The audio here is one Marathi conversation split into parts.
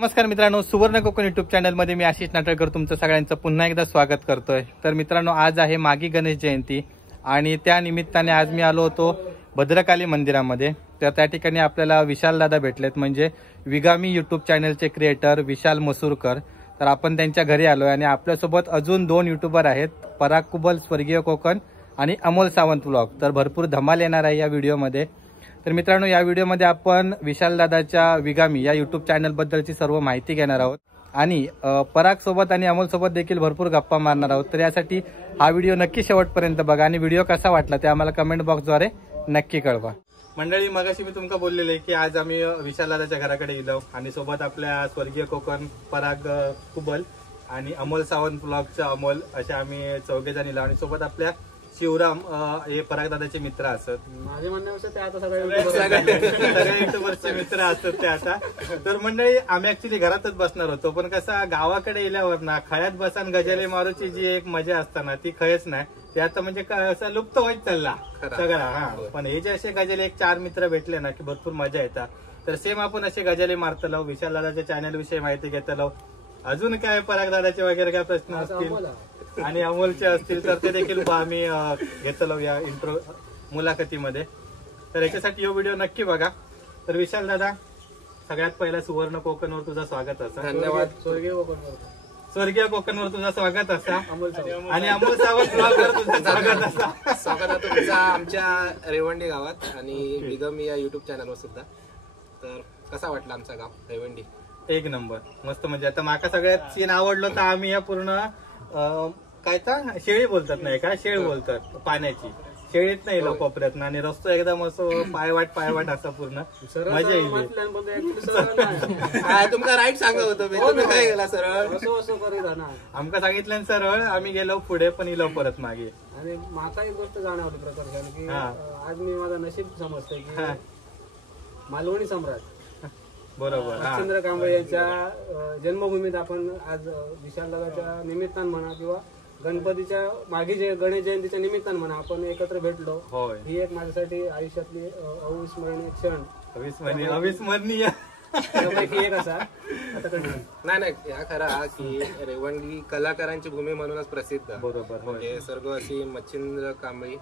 नमस्कार मित्रांनो, सुवर्ण कोकण युट्यूब चॅनलमध्ये मी आशिष नाटळकर तुमचं सगळ्यांचं पुन्हा एकदा स्वागत करतोय। तर मित्रांनो, आज आहे मागी गणेश जयंती आणि त्या निमित्ताने आज मी आलो होतो भद्रकाली मंदिरामध्ये। तर त्या ठिकाणी आपल्याला विशाल दादा भेटलेत, म्हणजे विगामी युट्यूब चॅनलचे क्रिएटर विशाल मसूरकर। तर आपण त्यांच्या घरी आलोय आणि आपल्यासोबत अजून 2 युट्यूबर आहेत, पराग कुबल स्वर्गीय कोकण आणि अमोल सावंत व्लॉग। तर भरपूर धमाल येणार आहे या व्हिडिओमध्ये। तर मित्रांनो, या व्हिडिओमध्ये आपण विशाल दादाच्या विगामी या युट्यूब चॅनल बद्दलची सर्व माहिती घेणार आहोत आणि पराग सोबत आणि अमोल सोबत देखील भरपूर गप्पा मारणार आहोत। तर यासाठी हा व्हिडिओ नक्की शेवटपर्यंत बघा आणि व्हिडिओ कसा वाटला ते आम्हाला कमेंट बॉक्सद्वारे नक्की कळवा। मंडळी, मगाशी मी तुमका बोललेले की आज आम्ही विशाल दादाच्या घराकडे गेलो आणि सोबत आपल्या स्वर्गीय कोकण पराग कुबल आणि अमोल सावंत व्लॉगचा अमोल अशा आम्ही चौघेजण गेलो आणि सोबत आपल्या शिवराम हे पराग दादाचे मित्र असतात। माझे म्हणण्यानुसार ते आता सगळे युट्यूबरचे मित्र असतात ते आता। तर मंडळी, आम्ही ऍक्च्युली घरातच बसणार होतो, पण कसं गावाकडे गेल्यावर ना खयात बसान गजाले मारूची जी एक मजा असताना ती खयच नाही, ते आता म्हणजे असं लुप्त होत चालला सगळा। हा, पण हे जे असे गजाले 1-4 मित्र भेटले ना की भरपूर मजा येतात। तर सेम आपण असे गजाले मारतलो, विशाल दादाच्या चॅनल विषयी माहिती घेतलो, अजून काय पराग दादाचे वगैरे काय प्रश्न असतील आणि अमोलचे असतील तर ते देखील आम्ही घेतलो या इंट्रो मुलाखतीमध्ये। तर याच्यासाठी हा व्हिडिओ नक्की बघा। तर विशाल दादा, सगळ्यात पहिला सुवर्ण कोकणवर तुझं स्वागत असा। धन्यवाद। स्वर्गीय कोकणवर तुझं स्वागत असा आणि अमोल सावंत व्लॉगवर तुझं स्वागत असा। स्वागत आहे तुमचा आमच्या रेवंडी गावात आणि विगमी या युट्यूब चॅनलवर सुद्धा। तर कसा वाटला आमचा गाव रेवंडी? एक नंबर, मस्त। म्हणजे आता माका सगळ्यात सीन आवडलो तर आम्ही या पूर्ण काय तर शेळी बोलतात नाही का, शेळ बोलतात पाण्याची, शेळीत नाही लोक कोपऱ्यात आणि रस्तो एकदम असं पायवाट असा पूर्ण मजा येईल। तुमका राईट सांगत होतो मी, तुम्ही काय गेला सरळ आमका सांगितलं सरळ, आम्ही गेलो पुढे पण इलो परत मागे। आणि माका एक गोष्ट जाणवली प्रकर्षाने की आज मी माझा नशीब समजतोय की मालवणी सम्राट बरोबर राजेंद्र कांबळे यांच्या जन्मभूमीत आपण आज विशाल दादाच्या निमित्तानं म्हणा किंवा गणपतीच्या मागे जे गणेश जयंतीच्या निमित्तानं म्हणा आपण एकत्र भेटलो। ही एक माझ्यासाठी आयुष्यातली अविस्मरणीय क्षण, अविस्मरणीय एक असा। आता नाही या खरा की रेवंडी कलाकारांची भूमी म्हणूनच प्रसिद्ध। बरोबर, म्हणजे सर्व अशी मच्छिंद्र कांबळी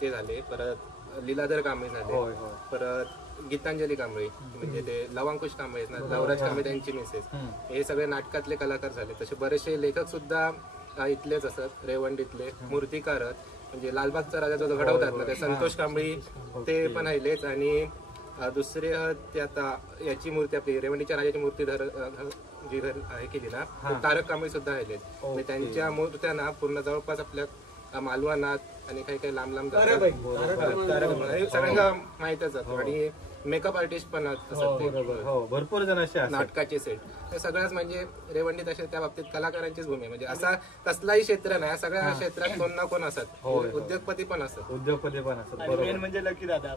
ते झाले, परत लीलाधर कांबळे झाले, परत गीतांजली कांबळे म्हणजे ते लवांकुश कांबळे ना, लवराज कांबळे त्यांची मिसेस, हे सगळे नाटकातले कलाकार झाले। तसे बरेचसे लेखक सुद्धा इथलेच असत, रेवंडीतले मूर्तिकार म्हणजे लालबागचा राजा जो घडवतात ना ते संतोष कांबळी ते पण आहेलेच। आणि दुसरे ते आता याची मूर्ती आपली रेवंडीच्या राजाची मूर्ती जी आहे केली ना, तारक कांबळी सुद्धा आहेलेच। त्यांच्या मूर्त्या ना पूर्ण जवळपास आपल्या मालवणात आणि काही काही लांब सगळ्यांना माहितच असतो। आणि मेकअप आर्टिस्ट पण असतात, भरपूर जण असे नाटकाचे सेट सगळ्याच म्हणजे रेवंडीत असे त्या बाबतीत कलाकारांचीच भूमी। म्हणजे असा कसलाही क्षेत्र नाही, सगळ्या क्षेत्रात कोण ना कोण असतात, उद्योगपती पण असतात, मेन म्हणजे लकी दादा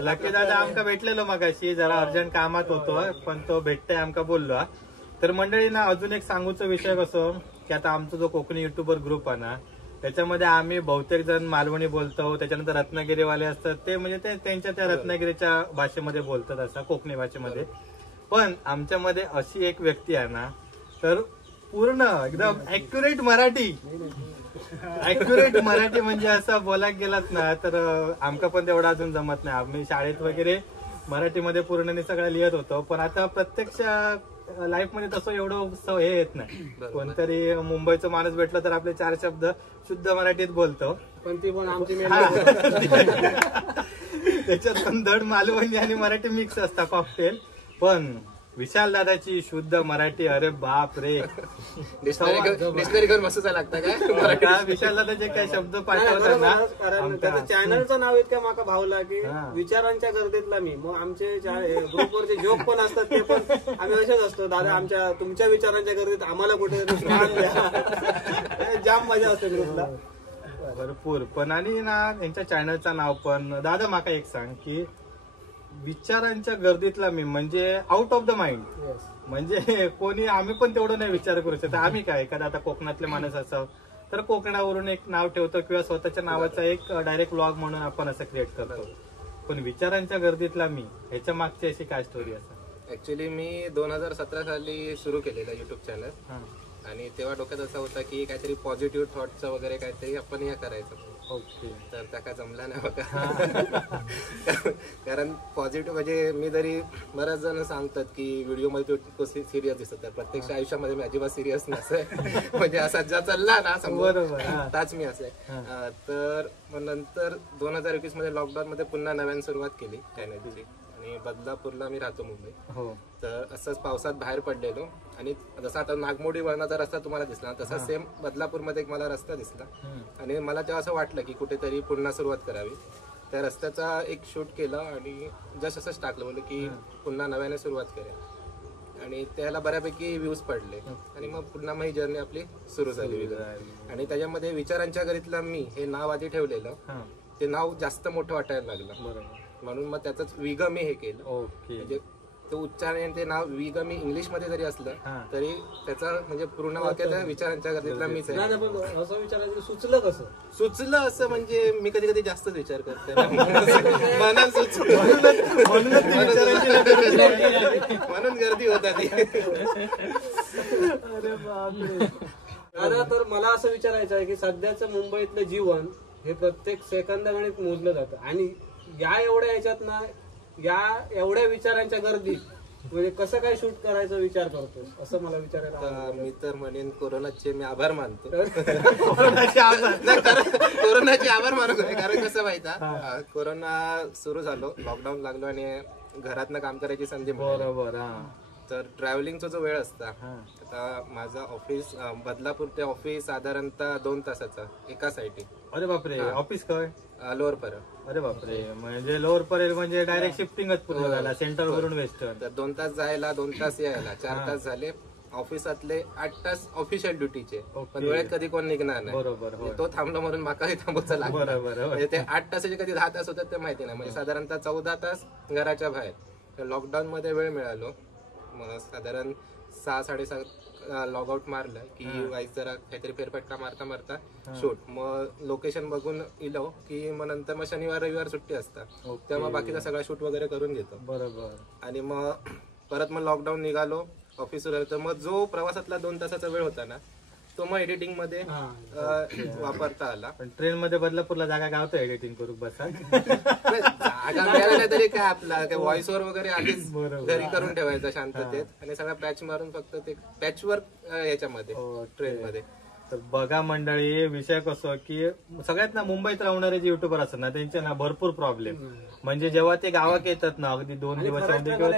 लकी दादा आमका भेटलेलो मगाशी, जरा अर्जंट कामात होतो पण तो भेटतोय आमका बोललो। तर मंडळींना अजून एक सांगूचा विषय कसं की आता आमचा जो कोकणी युट्यूबर ग्रुप आहे ना त्याच्यामध्ये आम्ही बहुतेक जण मालवणी बोलतो, त्याच्यानंतर रत्नागिरीवाले असतात ते म्हणजे ते त्यांच्या त्या रत्नागिरीच्या भाषेमध्ये बोलतात असं कोकणी भाषेमध्ये। पण आमच्यामध्ये अशी एक व्यक्ती आहे ना, तर पूर्ण एकदम ऍक्युरेट मराठी म्हणजे असं बोलायला गेलात ना तर आमका पण तेवढं अजून जमत नाही। आम्ही शाळेत वगैरे मराठीमध्ये पूर्ण सगळं लिहित होतो, पण आता प्रत्यक्ष लाईफ मध्ये तसं एवढं हे येत नाही। कोणतरी मुंबईचा माणूस भेटला तर आपले 4 शब्द शुद्ध मराठीत बोलतो, पण ती पण आमची त्याच्यात पण धड मालवणी आणि मराठी मिक्स असता कॉकटेल। पण विशाल दादाची शुद्ध मराठी, अरे बाप रे, डिक्शनरी करून बसूचा लागतं काय विशाल दादा जे काही शब्द पाठवतात ना, त्याचं चॅनलचं नाव इतकं माका भावला की विचारांच्या गर्दीतला मी। मग आमचे ग्रुपवरचे जोक पण असतात ते पण आम्ही असेच असतो, दादा तुमच्या विचारांच्या गर्दीत आम्हाला कुठे जाम मजा असते ग्रुपला भरपूर। पण आणि ना यांच्या चॅनलचं नाव पण दादा माका एक सांग की विचारांच्या गर्दीतला मी म्हणजे आउट ऑफ द माइंड, म्हणजे कोणी आम्ही पण तेवढं नाही विचार करू शकत। आम्ही काय एखादा आता कोकणातले माणूस असावं तर कोकणावरून एक नाव ठेवतो किंवा स्वतःच्या नावाचा एक डायरेक्ट व्लॉग म्हणून आपण असं क्रिएट करतो। पण विचारांच्या गर्दीतला मी, ह्याच्या मागची अशी काय स्टोरी असा? ऍक्च्युली मी 2017 साली सुरू केलेलं युट्यूब चॅनल आणि तेव्हा डोक्यात असं होता की काहीतरी पॉझिटिव्ह थॉटचं वगैरे काहीतरी आपण हे करायचं. ओके. तर त्या काय जमला नाही बघा. कारण पॉझिटिव्ह म्हणजे मी जरी बऱ्याच जण सांगतात की व्हिडिओ मध्ये तू सिरियस दिसत आहे, प्रत्यक्ष आयुष्यामध्ये मी अजिबात सिरियस नसते. म्हणजे असा ज्या चालला ना समोर ताच मी असे. तर मग नंतर 2021 मध्ये लॉकडाऊन मध्ये पुन्हा नव्याने सुरुवात केली चॅनलची आणि बदलापूरला मी राहतो मुंबई. तर असंच पावसात बाहेर पडलेलो आणि जसा आता नागमोडी वळणाचा रस्ता तुम्हाला दिसला तसा सेम बदलापूरमध्ये एक मला रस्ता दिसला आणि मला तेव्हा असं वाटलं की कुठेतरी पुन्हा सुरुवात करावी. त्या रस्त्याचा एक शूट केलं आणि जस्ट असंच टाकलं बोललं की पुन्हा नव्याने सुरुवात करूया आणि त्याला बऱ्यापैकी व्ह्यूज पडले आणि मग पुन्हा मग ही जर्नी आपली सुरू झाली. आणि त्याच्यामध्ये विचारांच्या घरीतला मी हे नाव आधी ठेवलेलं, ते नाव जास्त मोठं वाटायला लागलं म्हणून मग त्याच विग मी हे केलं. म्हणजे तो उच्चार आणि ते नाव विग मी इंग्लिश मध्ये जरी असलं तरी त्याचा म्हणजे पूर्ण वाक्याचा विचारांच्या गर्दीतला मीच आहे. असं विचारायचं सुचलं कसं? सुचलं असं म्हणजे मी कधी कधी जास्तच विचार करते म्हणून गर्दी होता ती. दादा, तर मला असं विचारायचं आहे की सध्याचं मुंबईतलं जीवन हे प्रत्येक सेकंदागणिक मोजलं जातं आणि या एवढ्या ह्याच्यात ना या एवढ्या विचारांच्या गर्दीत म्हणजे कसं काय शूट करायचा विचार करतो असं मला विचारायला. मी तर म्हणेन कोरोनाचे मी आभार मानतो. कोरोनाचे आभार मानतो कारण कसं माहिती, कोरोना सुरू झालो, लॉकडाऊन लागलो आणि घरातनं काम करायची संधी बरोबर. तर ट्रॅव्हलिंगचा जो वेळ असता, आता माझं ऑफिस बदलापूर ते ऑफिस साधारणतः 2 तासाचा एका साईड. अरे बापरे. ऑफिस काय? लोअर पर. अरे बापरे. म्हणजे लोअर परेल म्हणजे डायरेक्ट शिफ्टिंगच पूर्ण झाला सेंटर वरून वेस्टर्न. तर 2 तास जायला 2 तास यायला 4 तास झाले. ऑफिसातले 8 तास ऑफिशियल ड्युटीचे, पण वेळेत कधी कोण निघणार नाही. बरोबर. तो थांबला म्हणून माका थांबवचं लागलं. म्हणजे ते 8 तासाचे कधी 10 तास होतात ते माहिती नाही. म्हणजे साधारणतः 14 तास घराच्या बाहेर. लॉकडाऊन मध्ये वेळ मिळालो, मग साधारण 6-6:30 लॉग आउट मारलं की वाईस जरा काहीतरी फेरफटका मारता मारता शूट. मग लोकेशन बघून इलो की मग नंतर मग शनिवार रविवार सुट्टी असतात तेव्हा बाकीचा सगळा शूट वगैरे करून घेतो. बरोबर. आणि मग परत मग लॉकडाऊन निघालो ऑफिसवर. तर मग जो प्रवासातला 2 तासाचा वेळ होता ना तो मग एडिटिंग मध्ये वापरता आला. पण ट्रेन मध्ये बदलापूरला जागा गावतो एडिटिंग करू बसा. जागा मिळाल्या तरी काय आपला व्हॉइस ओव्हर वगैरे आधीच घरी करून ठेवायचा शांततेत आणि सगळा पॅच मारून फक्त ते पॅचवर्क याच्यामध्ये ट्रेन मध्ये. तर बघा मंडळी, विषय कसं की सगळ्यात ना मुंबईत राहणारे जे युट्यूबर असतात ना त्यांचे ना भरपूर प्रॉब्लेम. म्हणजे जेव्हा ते गावात येतात ना अगदी 2 दिवस किंवा 3 दिवस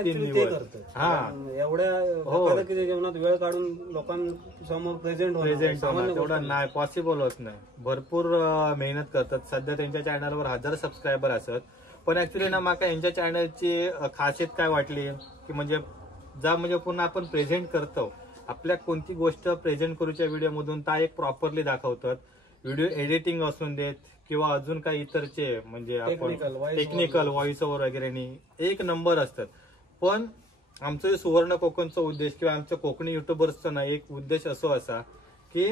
एवढ्या जीवनात वेळ काढून लोकांसमोर प्रेझेंट तेवढं नाही पॉसिबल होत नाही. भरपूर मेहनत करतात. सध्या त्यांच्या चॅनलवर 1000 सबस्क्रायबर असतात. पण ऍक्च्युली ना माका यांच्या चॅनलची खासियत काय वाटली की म्हणजे पुन्हा आपण प्रेझेंट करतो आपल्या कोणती गोष्ट प्रेझेंट करूच्या व्हिडिओ मधून त्या एक प्रॉपरली दाखवतात. व्हिडिओ एडिटिंग असून देत किंवा अजून काही इतरचे म्हणजे आपण टेक्निकल व्हॉइस ओव्हर वगैरे एक नंबर असतात. पण आमचं सुवर्ण कोकणचा उद्देश किंवा आमच्या कोकणी युट्यूबर्सचा ना एक उद्देश असो असा की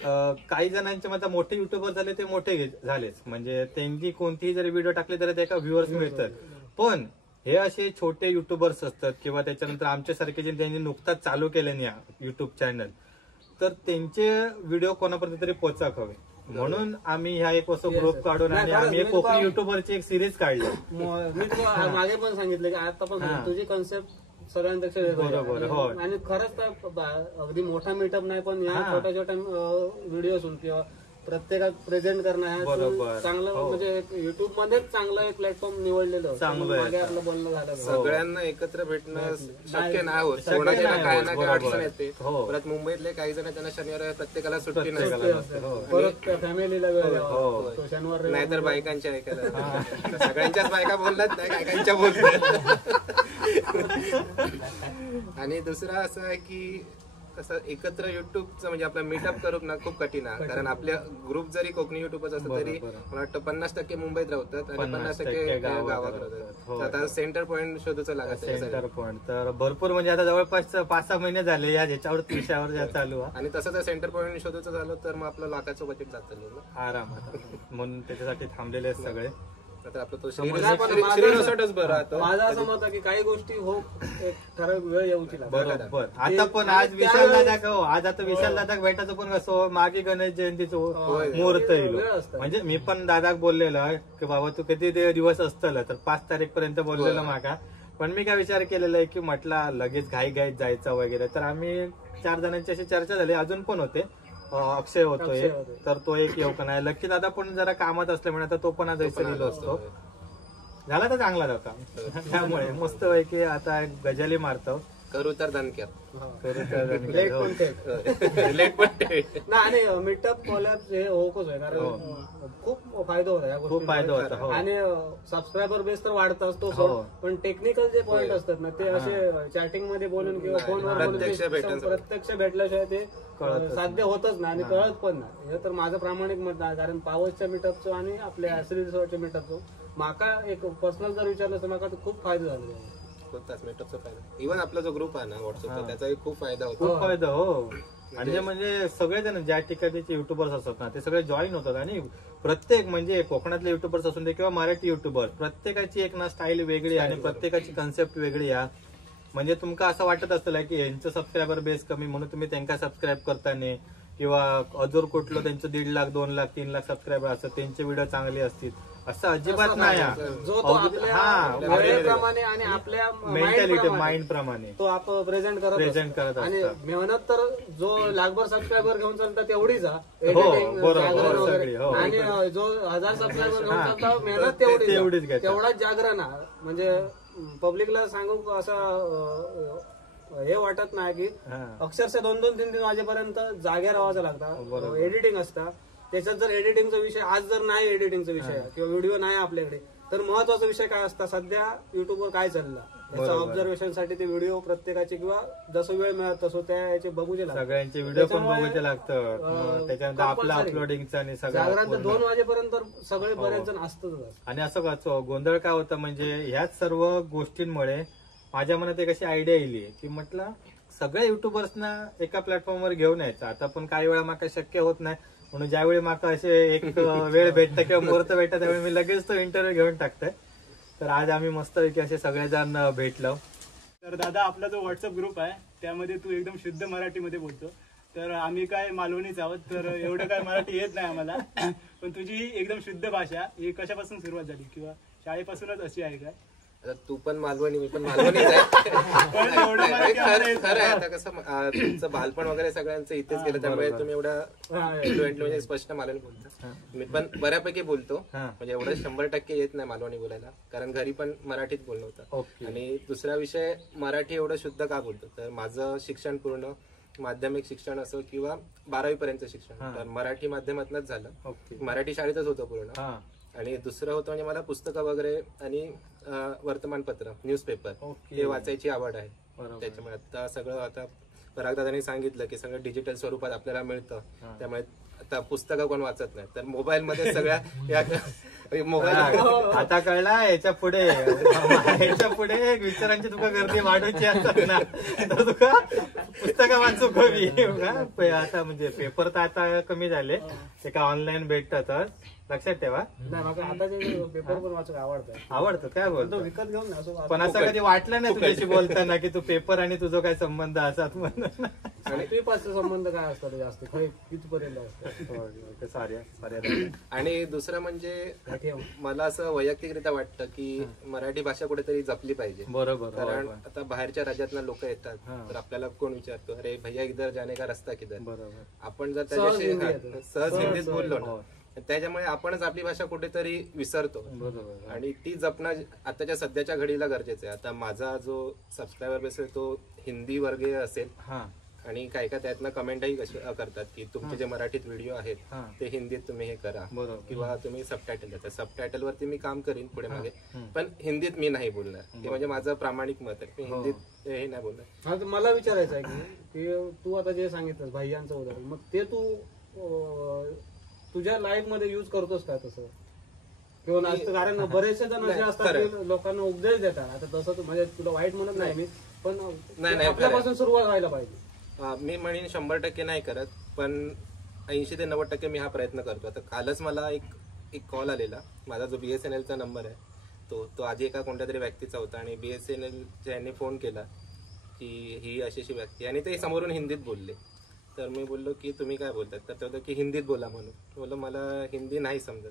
काही जणांचे आता मोठे युट्यूबर झाले ते मोठे झालेच, म्हणजे त्यांची कोणतीही जरी व्हिडिओ टाकले तरी त्याला व्ह्युअर्स मिळतात. पण हे असे छोटे युट्यूबर्स असतात किंवा त्याच्यानंतर आमच्यासारखे जे त्यांनी नुकताच चालू केले युट्यूब चॅनल, तर त्यांचे व्हिडिओ कोणापर्यंत तरी पोहोचाक हवे म्हणून आम्ही ह्या एक वर्ष ग्रुप काढून आणि आम्ही कोकणी युट्यूबरची एक सिरीज काढली. मी तुला मागे पण सांगितलं की आता पण तुझी कन्सेप्ट सगळ्यांपेक्षा बरोबर. हो. आणि खरंच अगदी मोठा मीटअप नाही पण या छोट्या छोट्या व्हिडिओतून किंवा प्रत्येकात प्रेझेंट करणं हे चांगलं म्हणजे युट्यूब मध्येच चांगलं एक प्लॅटफॉर्म निवडलेलं मागे आपलं बोलणं झालं. सगळ्यांना एकत्र भेटणं शक्य नाही होत. कोणाच्या काय ना काय अडचण येते. परत मुंबईतले काही जण त्यांना शनिवार प्रत्येकाला सुट्टी नसते. परत फॅमिलीला वेळ द्यावा शनिवार नाहीतर बायकांच्या ऐकायला सगळ्यांच्याच बायका बोलतात नाही काकांच्या बोलतात. आणि दुसरा असं आहे की कसं एकत्र युट्यूबचं म्हणजे आपला मीटअप करून ना खूप कठीण आहे. कारण आपल्या ग्रुप जरी कोकणी युट्यूबच असतं तरी मला वाटतं 50% मुंबईत राहतात आणि 50% गावात राहतात. आता सेंटर पॉईंट शोधूचं लागत. सेंटर पॉईंट तर भरपूर म्हणजे आता जवळपास 5-6 महिने झाले या ह्याच्यावर विषयावर चालू आहे. आणि तसं जर सेंटर पॉईंट शोधूचं झालं तर मग आपलं लाखाचं बजेट जातं आरामात. म्हणून त्याच्यासाठी थांबलेले आहेत सगळे. तर आपलं तो नाही, पण श्रीरसटच बरं आता माझं असं मत आहे की काही गोष्टी हो एक ठराविक वेळ येऊची लागते. बरोबर. आता पण आज विशाल दादा आज आता विशाल दादा भेटायचं पण कसं मागे गणेश जयंतीचं मुहूर्त येईल. म्हणजे मी पण दादाक बोललेलं की बाबा तू किती दिवस असतलं तर 5 तारीख पर्यंत बोललेलं मागा. पण मी काय विचार केलेला आहे की म्हटलं लगेच घाईत जायचं वगैरे. तर आम्ही 4 जणांची अशी चर्चा झाली, अजून पण होते. अक्षय होतोय तर तो एक येऊ का नाही. लक्की दादा पण जरा कामात असल्यामुळे आता तो पण आज दिलो असतो. झाला तर चांगला होता. त्यामुळे मस्त पैकी आता गजाली मारतो. करू तर दणक्यात, लेट पण आणि मीटअप कॉलॅब हे होकच आहे कारण खूप फायदा होता या खूप फायदा होता. आणि सबस्क्रायबर बेस तर वाढताच तो, पण टेक्निकल जे पॉईंट असतात ना ते असे चॅटिंग मध्ये बोलून किंवा फोनवर प्रत्यक्ष भेटल्याशिवाय ते साध्य होतच नाही आणि कळत पण नाही. हे तर माझं प्रामाणिक मत आहे. कारण पावसच्या मीटअपचं आणि आपल्या श्रीरिसॉर्टच्या मीटअपचं माका एक पर्सनल जर विचारलं तर माका खूप फायदा झाला होताच. मीटअपचा फायदा इव्हन आपला जो ग्रुप आहे ना व्हॉट्सअपचा त्याचाही खूप फायदा होतो. खूप फायदा हो. आणि म्हणजे सगळेजण ज्या ठिकाणी युट्यूबर्स असतात ना ते सगळे जॉईन होतात. आणि प्रत्येक म्हणजे कोकणातले युट्यूबर्स असून दे किंवा मराठी युट्यूबर प्रत्येकाची एक ना स्टाईल वेगळी आणि प्रत्येकाची कन्सेप्ट वेगळी आहे. म्हणजे तुमका असं वाटत असतं की यांचं सबस्क्रायबर बेस कमी म्हणून तुम्ही त्यांना सबस्क्राईब करताना किंवा अजून कुठलं त्यांचं 1.5 लाख 2 लाख 3 लाख सबस्क्रायबर असतात त्यांचे व्हिडिओ चांगले असतील असं अजिबात नाही. वेळेप्रमाणे आणि आपल्या मेंटॅलिटी माइंड प्रमाणे तो आपण प्रेझेंट करत आणि मेहनत तर जो लाखभर सबस्क्रायबर घेऊन चालतात तेवढीच आणि जो 1000 सबस्क्रायबर घेऊन चालतात मेहनत तेवढीच तेवढाच जागरण म्हणजे पब्लिकला सांगू असं हे वाटत नाही की अक्षरशः 2-2-3-3 वाजेपर्यंत जाग्या राहायचं लागतं. एडिटिंग असतं त्याच्यात. जर एडिटिंगचा विषय आज जर नाही एडिटिंगचा विषय किंवा व्हिडिओ नाही आपल्याकडे तर महत्वाचा विषय काय असता सध्या युट्यूबवर काय चाललं याचा ऑब्झर्वेशन साठी ते व्हिडिओ प्रत्येकाचे किंवा जसं वेळ मिळत तसं त्या याचे बघूचे लागतात. सगळ्यांचे व्हिडिओ पण बघूचे लागतं. त्याच्यानंतर आपलं अपलोडिंगचं आणि जागरण 2 वाजेपर्यंत सगळे बरेच जण असतात. आणि असं गोंधळ काय होतं म्हणजे ह्याच सर्व गोष्टींमुळे माझ्या मनात एक अशी आयडिया येईल की म्हटलं सगळ्या युट्यूबर्सना एका प्लॅटफॉर्मवर घेऊन यायचं. आता पण काही वेळा माका शक्य होत नाही म्हणून ज्यावेळी माका असे एक वेळ भेटतं किंवा मुहूर्त भेटतं त्यावेळी मी लगेच तो इंटरव्ह्यू घेऊन टाकतोय. तर आज आम्ही मस्तपैकी असे सगळेजण भेटलो. तर दादा आपला जो व्हॉट्सअप ग्रुप आहे त्यामध्ये तू एकदम शुद्ध मराठीमध्ये बोलतो. तर आम्ही काय मालवणीच आहोत तर एवढं काय मराठी येत नाही आम्हाला. पण तुझी एकदम शुद्ध भाषा ही कशापासून सुरुवात झाली किंवा शाळेपासूनच अशी आहे काय? तू पण मालवणी मी पण मालवणीच आहे. खरं आहे. आता कसं तुमचं बालपण वगैरे सगळ्यांचं इथेच गेलं त्यामुळे तुम्ही एवढा फ्लुएंट म्हणजे स्पष्ट मालवणी बोलता. मी पण बऱ्यापैकी बोलतो म्हणजे एवढं 100% येत नाही मालवणी बोलायला कारण घरी पण मराठीत बोलणं होतं. आणि दुसरा विषय मराठी एवढं शुद्ध का बोलतो तर माझं शिक्षण पूर्ण माध्यमिक शिक्षण असो किंवा 12वी पर्यंत शिक्षण तर मराठी माध्यमातूनच झालं. मराठी शाळेतच होतं पूर्ण. आणि दुसरं होतं म्हणजे मला पुस्तकं वगैरे आणि वर्तमानपत्र न्यूजपेपर हे वाचायची आवड आहे. त्याच्यामुळे आता सगळं आता परागदादांनी सांगितलं की सगळं डिजिटल स्वरूपात आपल्याला मिळतं त्यामुळे आता पुस्तकं कोण वाचत नाही तर मोबाईल मध्ये सगळ्या मोबाईल आता कळला. याच्या पुढे विचारांची तुका गर्दी वाढवायची असतात ना तर तुका पुस्तकं वाचू कमी. आता म्हणजे पेपर तर आता कमी झाले ते का ऑनलाईन भेटतात. लक्षात ठेवा. पेपर पण वाचून आवडतं काय बोलतो विकत घेऊन पण असं कधी वाटलं नाही तुझ्याशी बोलताना की तू पेपर आणि तुझा काय संबंध असतात म्हणून. संबंध काय असतात जास्त कितीपर्यंत असतात. आणि दुसरं म्हणजे मला असं वैयक्तिकरित्या वाटतं की मराठी भाषा कुठेतरी जपली पाहिजे. बरोबर. कारण आता बाहेरच्या राज्यातनं लोक येतात तर आपल्याला कोण विचारतो अरे भैया इधर जाणे का रस्ता किधर. बरोबर. आपण जर त्याच्याशी सहज हिंदीत बोललो ना त्याच्यामुळे आपणच आपली भाषा कुठेतरी विसरतो. आणि ती जपणं आताच्या सध्याच्या घडीला गरजेचं आहे. आता माझा जो सबस्क्रायबर बेस आहे तो हिंदी वर्गीय असेल आणि काही का त्यातनं कमेंटही करतात की तुमचे जे मराठीत व्हिडिओ आहेत ते हिंदीत तुम्ही हे करा किंवा तुम्ही सबटायटल देता. सबटायटल वरती मी काम करीन पुढे मागे पण हिंदीत मी नाही बोलणार. हे म्हणजे माझं प्रामाणिक मत आहे. मी हिंदीत हे नाही बोलणार. मला विचारायचं आहे की तू आता जे सांगितलं भाईयांचं उदाहरण मग ते तू तुझ्या लाईफ मध्ये युज करतोस का तसं किंवा नसतं. कारण बरेचसे जण असे असतात की लोकांना उपदेश देतात. आता तसं म्हणजे तुला वाईट म्हणत नाही मी पण आपल्यापासून सुरुवात व्हायला पाहिजे. मी म्हणेन 100% नाही करत पण 80 ते 90% मी हा प्रयत्न करतो. आता कालच मला एक एक कॉल आलेला. माझा जो BSNL चा नंबर आहे तो आधी एका कोणत्या तरी व्यक्तीचा होता आणि BSNL यांनी फोन केला की ही अशी व्यक्ती, आणि ते समोरून हिंदीत बोलले. तर मी बोललो की तुम्ही काय बोलतात, तर ते होतं की हिंदीत बोला म्हणून. बोललो मला हिंदी नाही समजत.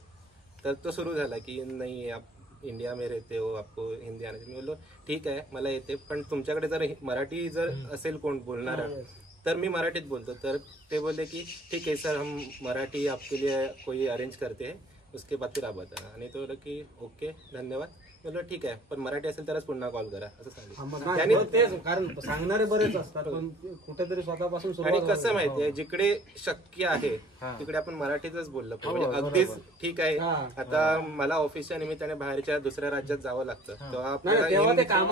तर तो सुरू झाला की नाही आप इंडिया में रहते हो, आपको हिंदी आने. मी बोललो ठीक आहे मला येते, पण तुमच्याकडे जर मराठी जर असेल कोण बोलणारा तर मी मराठीत बोलतो. तर ते बोलले की ठीक आहे सर, हम मराठी आपके लिए कोई अरेंज करते हैं, उसके बाद फिर आप बता. आणि तो बोलला की ओके धन्यवाद. बोललो ठीक आहे, पण मराठी असेल तरच पुन्हा कॉल करा असं सांगितलं. आणि तेच कारण सांगणारे बरेच असतात, पण कुठेतरी स्वतःपासून आणि सुरुवात कसं माहितीये, जिकडे शक्य आहे तिकडे आपण मराठीतच बोललं पाहिजे. म्हणजे अगदीच ठीक आहे, आता मला ऑफिसच्या निमित्ताने बाहेरच्या दुसऱ्या राज्यात जावं लागतं, तेव्हा आपल्याला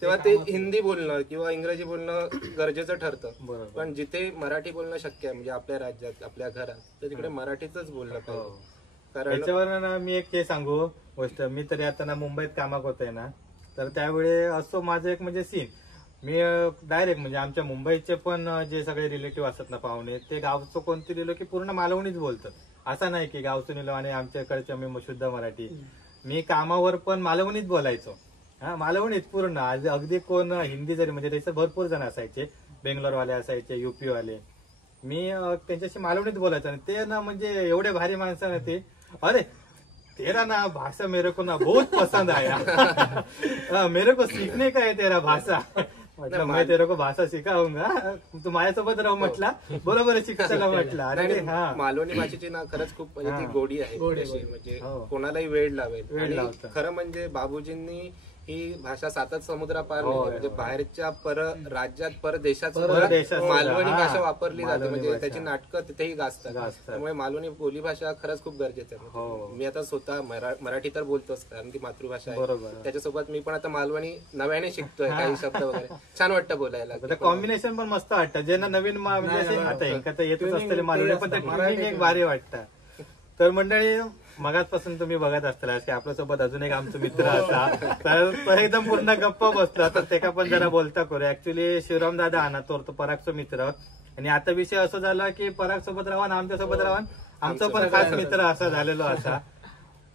तेव्हा ते हिंदी बोलणं किंवा इंग्रजी बोलणं गरजेचं ठरतं. पण जिथे मराठी बोलणं शक्य आहे म्हणजे आपल्या राज्यात आपल्या घरात, तर तिकडे मराठीच बोललं पाहिजे. कारण याच्यावर ना मी एक हे सांगू गोष्ट, मी तरी आता ना मुंबईत कामाक होतोय ना, तर त्यावेळी असं माझं एक म्हणजे सीन, मी डायरेक्ट म्हणजे आमच्या मुंबईचे पण जे सगळे रिलेटिव्ह असतात ना पाहुणे, ते गावचं कोणती लिहिलो की पूर्ण मालवणीच बोलतात. असं नाही की गावचं लिहिलो आणि आमच्याकडच्या मी शुद्ध मराठी. मी कामावर पण मालवणीच बोलायचो. हा मालवणीच पूर्ण. अगदी कोण हिंदी जरी म्हणजे त्याचे भरपूर जण असायचे, बेंगलोरवाले असायचे, UP वाले, मी त्यांच्याशी मालवणीत बोलायचो. आणि ते ना म्हणजे एवढे भारी माणसं ना ते, अरे तेरा ना भाषा मेरे को ना बहुत पसंद आया मेरे को सीखने का है तेरा भाषा. म्हटलं मैं तेरे को भाषा सिखाऊंगा, तू माझ्यासोबत राहू म्हटला, बरोबर शिकायला म्हटलं. अरे हा मालवणी भाषेची ना खरंच खूप म्हणजे ती गोडी आहे, म्हणजे कोणालाही वेळ लावेल. खरं म्हणजे बाबूजींनी ही भाषा 7 समुद्रापार म्हणजे बाहेरच्या पर राज्यात पर देशात मालवणी भाषा वापरली जाते. म्हणजे त्याची नाटकं तिथेही गाजतात. त्यामुळे मालवणी बोली भाषा खरंच खूप गरजेचं आहे. मी आता स्वतः मराठी तर बोलतोच कारण की मातृभाषा आहे, त्याच्यासोबत मी पण आता मालवणी नव्याने शिकतोय काही शब्द वगैरे. छान वाटतं बोलायला. कॉम्बिनेशन पण मस्त वाटतं. ज्यांना नवीन म्हणजे आता येतच असलेले मालवणी, पण ते एक भारी वाटतं. तर मंडळी मगाचपासून तुम्ही बघत असताल की आपल्यासोबत अजून एक आमचा मित्र असा, तर तो एकदम पूर्ण गप्प बसला. तर ते का पण जरा बोलता करू. ऍक्च्युली शिवराम दादा हा ना तो परागचा मित्र, आणि आता विषय असं झाला की पराग सोबत राहा आणि आमच्यासोबत राहा, आमचा पण खास मित्र असा झालेलो असा.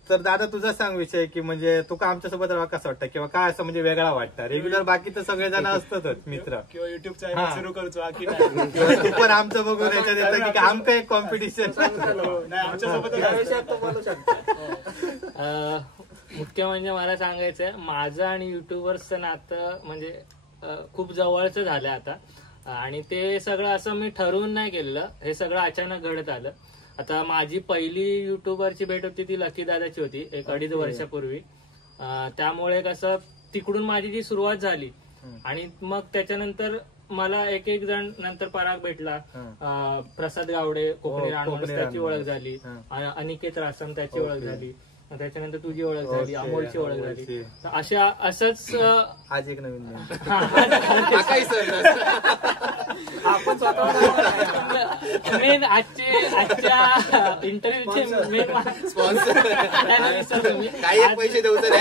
तर दादा तुझा सांग विषय की म्हणजे तुका आमच्यासोबत राहा कसं वाटतं, किंवा काय असं म्हणजे वेगळा वाटतं. रेग्युलर बाकी तर सगळेजण असतातच मित्र, किंवा युट्यूब चॅनल सुरू करतो की नाही, किंवा तू पण आमचं बघून याच्यात येतं की आमचं एक कॉम्पिटिशन आमच्यासोबत मुख्य म्हणजे मला सांगायचंय, माझं आणि युट्यूबर्सचं नातं म्हणजे खूप जवळचं झालं आता. आणि ते सगळं असं मी ठरवून नाही केलेलं, हे सगळं अचानक घडत आलं. आता माझी पहिली युट्यूबरची भेट होती ती लकी दादाची होती 1-2.5 वर्षापूर्वी. त्यामुळे कसं तिकडून माझी जी सुरुवात झाली, आणि मग त्याच्यानंतर मला एक जण नंतर पराग भेटला, प्रसाद गावडे कोकणी रानमाणूस त्याची ओळख झाली, अनिकेत रासम त्याची ओळख झाली, त्याच्यानंतर तुझी ओळख झाली, अमोलची ओळख झाली. असंच आज एक नवीन आपण मेन आजच्या इंटरव्ह्यूचे मेन स्पॉन्सर काही पैसे देऊ तर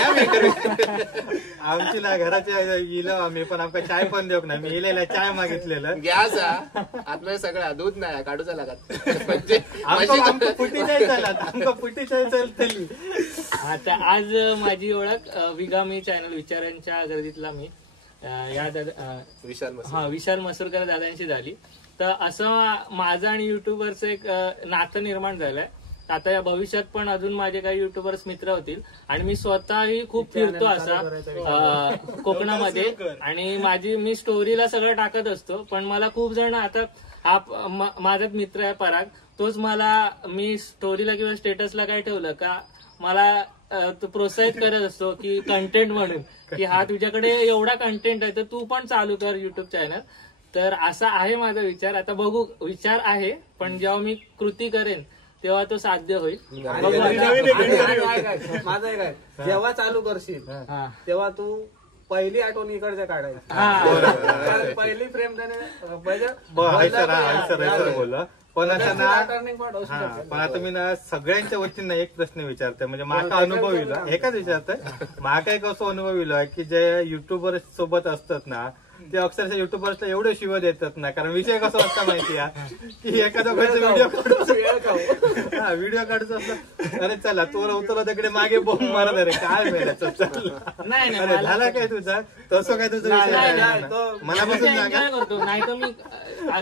आमची ना घराच्या इलं आम्ही पण आमका चाय पण देऊ ना, मी इलेला चाय मागितलेलं गॅस आपलं सगळं दूध नाही काढूचा लागत म्हणजे आमका पुटी चाय चालत, आमका पुटी चाय चालतली. आता आज माझी ओळख विगामी चॅनल विचारांच्या गर्दीतला मी विशाल मसूरकर दादांशी झाली. तर असं माझं आणि युट्यूबरचं एक नातं निर्माण झालंय. आता या भविष्यात पण अजून माझे काही युट्यूबर्स मित्र होतील, आणि मी स्वतःही खूप फिरतो असा कोकणामध्ये, आणि मी स्टोरीला सगळं टाकत असतो. पण मला खूप जण आता हा माझाच मित्र आहे पराग, तोच मला मी स्टोरीला किंवा स्टेटसला काय ठेवलं का मला तो प्रोत्साहित करत असतो की कंटेंट म्हणून, की हा तुझ्याकडे एवढा कंटेंट आहे तर तू पण चालू कर युट्यूब चॅनल. तर असा आहे माझा विचार. आता बघू, विचार आहे पण जेव्हा मी कृती करेन तेव्हा तो साध्य होईल. माझं एक आहे, जेव्हा चालू करशील तेव्हा तू पहिली आठवण इकडच्या काढायची, पहिली फ्रेम बोला. पण आता ना पण आता मी ना सगळ्यांच्या वतीनं एक प्रश्न विचारतोय, म्हणजे माझा अनुभव येईल एकाच विचारतोय. माझा एक असं अनुभव येईल की जे युट्यूबर सोबत असतात ना, ते अक्षरशः युट्यूबर्सला एवढे शिव देतात ना, कारण विषय कसा असता माहिती आहे की एखादा व्हिडिओ काढतो, हा व्हिडिओ काढतो असला, अरे चला तो उतरला तिकडे मागे बोंब मारत, अरे काय मिळायचं चल, नाही नाही, अरे मला झाला काय तुझा तसं काय तुझं विषय नाही, काय? नाही, तो मनापासून एन्जॉय सांगा. करतो, नाही तर मी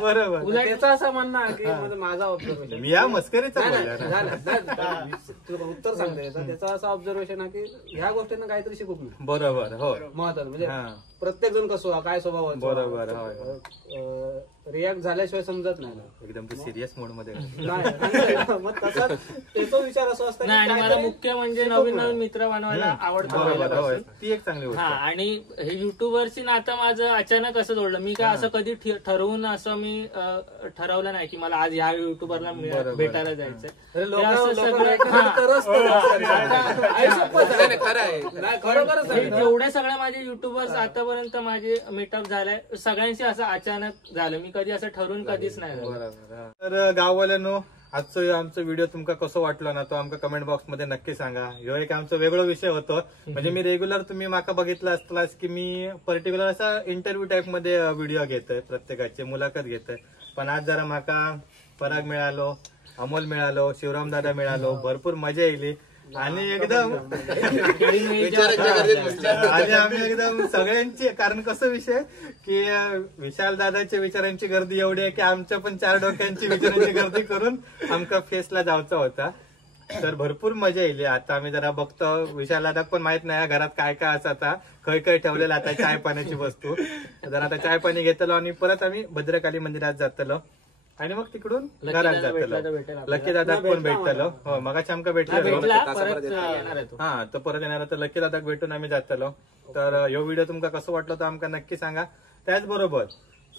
बरोबर. उलट त्याचं असं म्हणणं आहे की म्हणजे माझा ऑब्झर्वेशन मी या मस्करीचा बोलला ना. तुला उत्तर सांगता येतं. त्याचं असं ऑब्झर्वेशन आहे की ह्या गोष्टींना काहीतरी शिकूक नाही बरोबर हो. महत्वाचं म्हणजे हा. प्रत्येक जण कसं काय स्वभाव बरोबर, होय. रिॲक्ट झाल्याशिवाय समजत नाही ना. एकदम तू सिरियस मोड मध्ये नाही मग तसा त्याचा विचार असं असतो की नाही, आणि मला काहीतरी मुख्य म्हणजे नवीन नवीन मित्र बनवायला आवडतं बरोबर होय. पहिल्यापासून. ती एक चांगली गोष्ट हा, आहे. आणि हे युट्यूबरशी नातं माझं अचानक असं जोडलं. मी काय असं कधी ठरवून असं मी ठरवलं नाही की मला आज या युट्यूबरला बरोबर. भेटायला जायचंय. अरे हे असं सगळं नाही, खरं आहे. खरोखरच आहे. जेवढे सगळे माझे युट्यूबर्स आतापर्यंत माझे मीटअप झाले सगळ्यांशी असं अचानक झालं. मी कधी असं ठरवून कधीच नाही झालं. बरोबर, हा. तर गाववाल्यांनो, आजचं आमचं व्हिडिओ तुमका कसं वाटलं ना, तो आमका कमेंट बॉक्स मध्ये नक्की सांगा. ह्यो एक आमचा वेगळा विषय होतो. म्हणजे मी रेग्युलर तुम्ही माका बघितलं असतास की मी पर्टिक्युलर असा इंटरव्ह्यू टाईप मध्ये व्हिडिओ घेतोय, प्रत्येकाची मुलाखत घेतोय. पण आज जरा माका पराग मिळालो, अमोल मिळालो, शिवराम दादा मिळालो, भरपूर मजा येईल. आणि एकदम आणि आम्ही एकदम सगळ्यांची, कारण कसं विषय की विशाल दादाच्या विचारांची गर्दी एवढी आहे की आमच्या पण 4 डोक्यांची विचारांची गर्दी करून आमका फेसला जायचा होता. तर भरपूर मजा येईल. आता आम्ही जरा बघतो, विशाल दादा पण माहित नाही घरात काय काय असं आता खय खय ठेवलेलं आता चाय पाण्याची वस्तू. जर आता चाय पाणी घेतलो आणि परत आम्ही भद्रकाली मंदिरात जातलो आणि मग तिकडून घरात जातलो. लक्की दादा पण भेटतलो. हो, मगाशी आमका भेटलो. भेटला, परत येणार आहे तो. हा, तर परत येणार तर लक्की दादा भेटून आम्ही जातलो. तर ह्यो व्हिडिओ तुमका कसं वाटलं तर आमका नक्की सांगा. त्याचबरोबर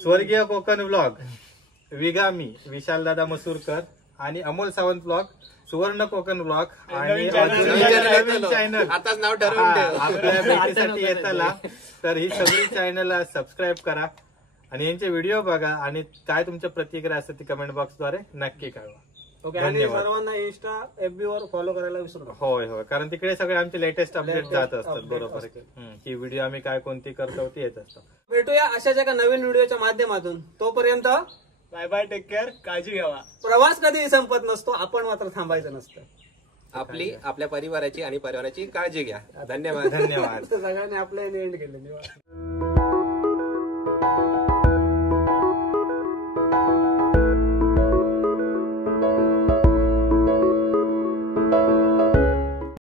स्वर्गीय कोकण व्लॉग, विगामी विशाल दादा मसूरकर आणि अमोल सावंत व्लॉग, सुवर्ण कोकण व्लॉग आणि नवीन चॅनल आताच नाव ठरवून ठेव. आपल्या भेटीसाठी येताला. तर ही सगळी चॅनलला सबस्क्राईब करा आणि यांचे व्हिडिओ बघा आणि काय तुमच्या प्रतिक्रिया असतात ती कमेंट बॉक्सद्वारे नक्की कळवा. ओके, आणि धन्यवाद. सर्वांना इंस्टा FB वर फॉलो करायला विसरू नका. होय होय, कारण तिकडे सगळे आमचे लेटेस्ट अपडेट जात असतात. बरोबर, की व्हिडिओ आम्ही काय कोणती करतो ती येत असतात. भेटूया अशाच एका नवीन व्हिडिओच्या माध्यमातून. तोपर्यंत बाय बाय, टेक केअर, काळजी घ्यावा. प्रवास कधीही संपत नसतो, आपण मात्र थांबायचं नसतं. आपली आपल्या परिवाराची आणि परिवाराची काळजी घ्या. धन्यवाद. धन्यवाद. सगळ्यांनी आपल्या एंड केले.